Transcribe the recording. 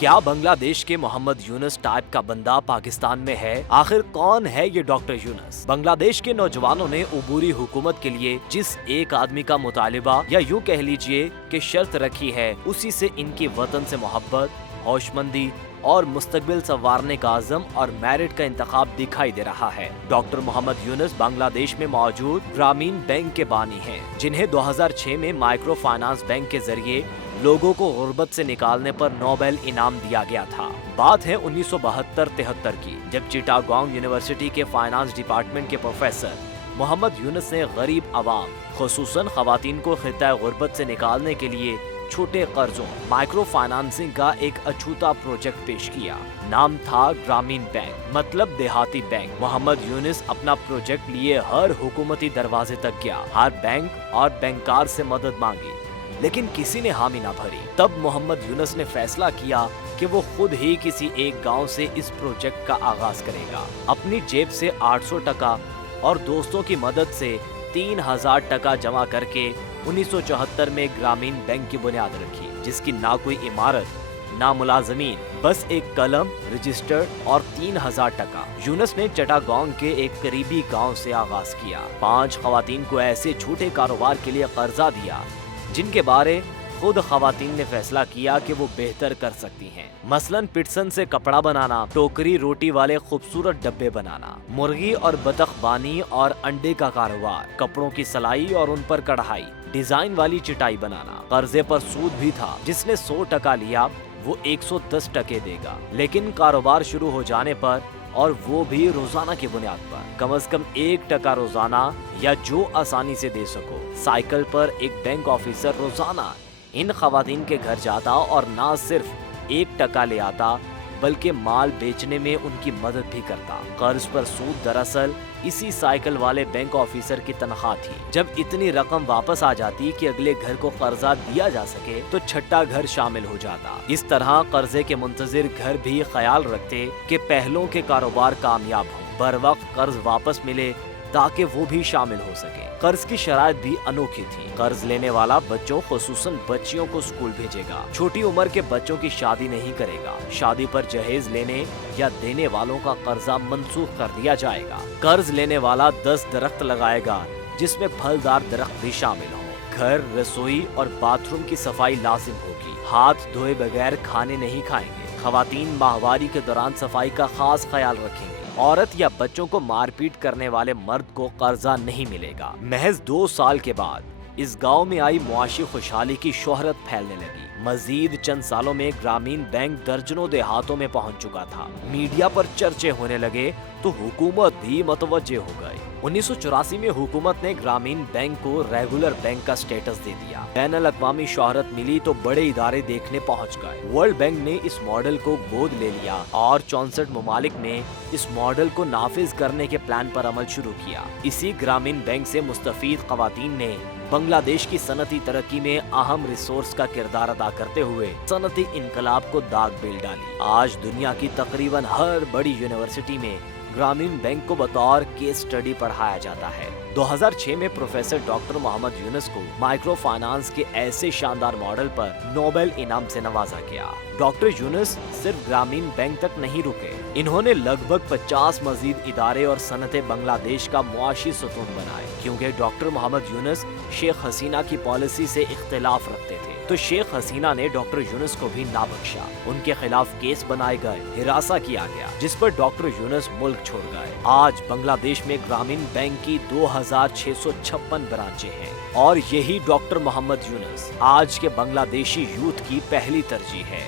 کیا بنگلہ دیش کے محمد یونس ٹائپ کا بندہ پاکستان میں ہے؟ آخر کون ہے یہ ڈاکٹر یونس؟ بنگلہ دیش کے نوجوانوں نے عبوری حکومت کے لیے جس ایک آدمی کا مطالبہ یا یوں کہہ لیجئے کہ شرط رکھی ہے، اسی سے ان کی وطن سے محبت، ہوش مندی اور مستقبل سنوارنے کا عزم اور میرٹ کا انتخاب دکھائی دے رہا ہے۔ ڈاکٹر محمد یونس بنگلہ دیش میں موجود گرامین بینک کے بانی ہیں، جنہیں 2006 میں مائکرو فائنانس بینک کے ذریعے لوگوں کو غربت سے نکالنے پر نوبل انعام دیا گیا تھا۔ بات ہے 1972-73 کی، جب چٹاگانگ یونیورسٹی کے فائنانس ڈپارٹمنٹ کے پروفیسر محمد یونس نے غریب عوام خصوصاً خواتین کو خطہ غربت سے نکالنے کے لیے چھوٹے قرضوں مائکرو فائنانسنگ کا ایک اچھوتا پروجیکٹ پیش کیا۔ نام تھا گرامین بینک، مطلب دیہاتی بینک۔ محمد یونس اپنا پروجیکٹ لیے ہر حکومتی دروازے تک گیا، ہر بینک اور بینکار سے مدد مانگی، لیکن کسی نے حامی نہ بھری۔ تب محمد یونس نے فیصلہ کیا کہ وہ خود ہی کسی ایک گاؤں سے اس پروجیکٹ کا آغاز کرے گا۔ اپنی جیب سے 800 ٹکا اور دوستوں کی مدد سے 3000 ٹکا جمع کر کے 1974 میں گرامین بینک کی بنیاد رکھی، جس کی نہ کوئی عمارت، نہ ملازمین، بس ایک قلم، رجسٹر اور 3000 ٹکا۔ یونس نے چٹاگانگ کے ایک قریبی گاؤں سے آغاز کیا۔ 5 خواتین کو ایسے چھوٹے کاروبار کے لیے قرضہ دیا جن کے بارے خود خواتین نے فیصلہ کیا کہ وہ بہتر کر سکتی ہیں، مثلاً پٹسن سے کپڑا بنانا، ٹوکری روٹی والے خوبصورت ڈبے بنانا، مرغی اور بطخ بانی اور انڈے کا کاروبار، کپڑوں کی سلائی اور ان پر کڑھائی، ڈیزائن والی چٹائی بنانا۔ قرضے پر سود بھی تھا، جس نے 100 ٹکا لیا وہ 110 ٹکے دے گا، لیکن کاروبار شروع ہو جانے پر اور وہ بھی روزانہ کی بنیاد پر کم از کم 1 ٹکا روزانہ یا جو آسانی سے دے سکو۔ سائیکل پر ایک بینک آفیسر روزانہ ان خواتین کے گھر جاتا اور نہ صرف 1 ٹکا لے آتا بلکہ مال بیچنے میں ان کی مدد بھی کرتا۔ قرض پر سود دراصل اسی سائیکل والے بینک آفیسر کی تنخواہ تھی۔ جب اتنی رقم واپس آ جاتی کہ اگلے گھر کو قرضہ دیا جا سکے تو چھٹا گھر شامل ہو جاتا۔ اس طرح قرضے کے منتظر گھر بھی خیال رکھتے کہ پہلوں کے کاروبار کامیاب ہوں، بر وقت قرض واپس ملے تاکہ وہ بھی شامل ہو سکے۔ قرض کی شرائط بھی انوکھی تھی۔ قرض لینے والا بچوں خصوصاً بچیوں کو اسکول بھیجے گا، چھوٹی عمر کے بچوں کی شادی نہیں کرے گا، شادی پر جہیز لینے یا دینے والوں کا قرضہ منسوخ کر دیا جائے گا۔ قرض لینے والا 10 درخت لگائے گا جس میں پھلدار درخت بھی شامل ہوں۔ گھر، رسوئی اور باتھ روم کی صفائی لازم ہوگی، ہاتھ دھوئے بغیر کھانے نہیں کھائیں گے۔ خواتین ماہواری کے دوران صفائی کا خاص خیال رکھیں گے۔ عورت یا بچوں کو مار پیٹ کرنے والے مرد کو قرضہ نہیں ملے گا۔ محض 2 سال کے بعد اس گاؤں میں آئی معاشی خوشحالی کی شہرت پھیلنے لگی۔ مزید چند سالوں میں گرامین بینک درجنوں دیہاتوں میں پہنچ چکا تھا۔ میڈیا پر چرچے ہونے لگے تو حکومت بھی متوجہ ہو گئی۔ 1984 میں حکومت نے گرامین بینک کو ریگولر بینک کا سٹیٹس دے دیا۔ بین الاقوامی شہرت ملی تو بڑے ادارے دیکھنے پہنچ گئے۔ ورلڈ بینک نے اس ماڈل کو گود لے لیا اور 64 ممالک نے اس ماڈل کو نافذ کرنے کے پلان پر عمل شروع کیا۔ اسی گرامین بینک سے مستفید خواتین نے بنگلہ دیش کی صنعتی ترقی میں اہم ریسورس کا کردار ادا کرتے ہوئے صنعتی انقلاب کو داغ بیل ڈالی۔ آج دنیا کی تقریباً ہر بڑی یونیورسٹی میں گرامین بینک کو بطور کیس سٹڈی پڑھایا جاتا ہے۔ 2006 میں پروفیسر ڈاکٹر محمد یونس کو مائکرو فائنانس کے ایسے شاندار ماڈل پر نوبل انعام سے نوازا گیا۔ ڈاکٹر یونس صرف گرامین بینک تک نہیں رکے، انہوں نے لگ بھگ 50 مزید ادارے اور صنعتیں بنگلہ دیش کا معاشی ستون بنائے۔ کیونکہ ڈاکٹر محمد یونس شیخ حسینہ کی پالیسی سے اختلاف رکھتے تھے تو شیخ حسینہ نے ڈاکٹر یونس کو بھی نہ بخشا۔ ان کے خلاف کیس بنائے گئے، ہراساں کیا گیا، جس پر ڈاکٹر یونس ملک چھوڑ گئے۔ آج بنگلہ دیش میں گرامین بینک کی 2656 برانچیں ہیں اور یہی ڈاکٹر محمد یونس آج کے بنگلہ دیشی یوتھ کی پہلی ترجیح ہے۔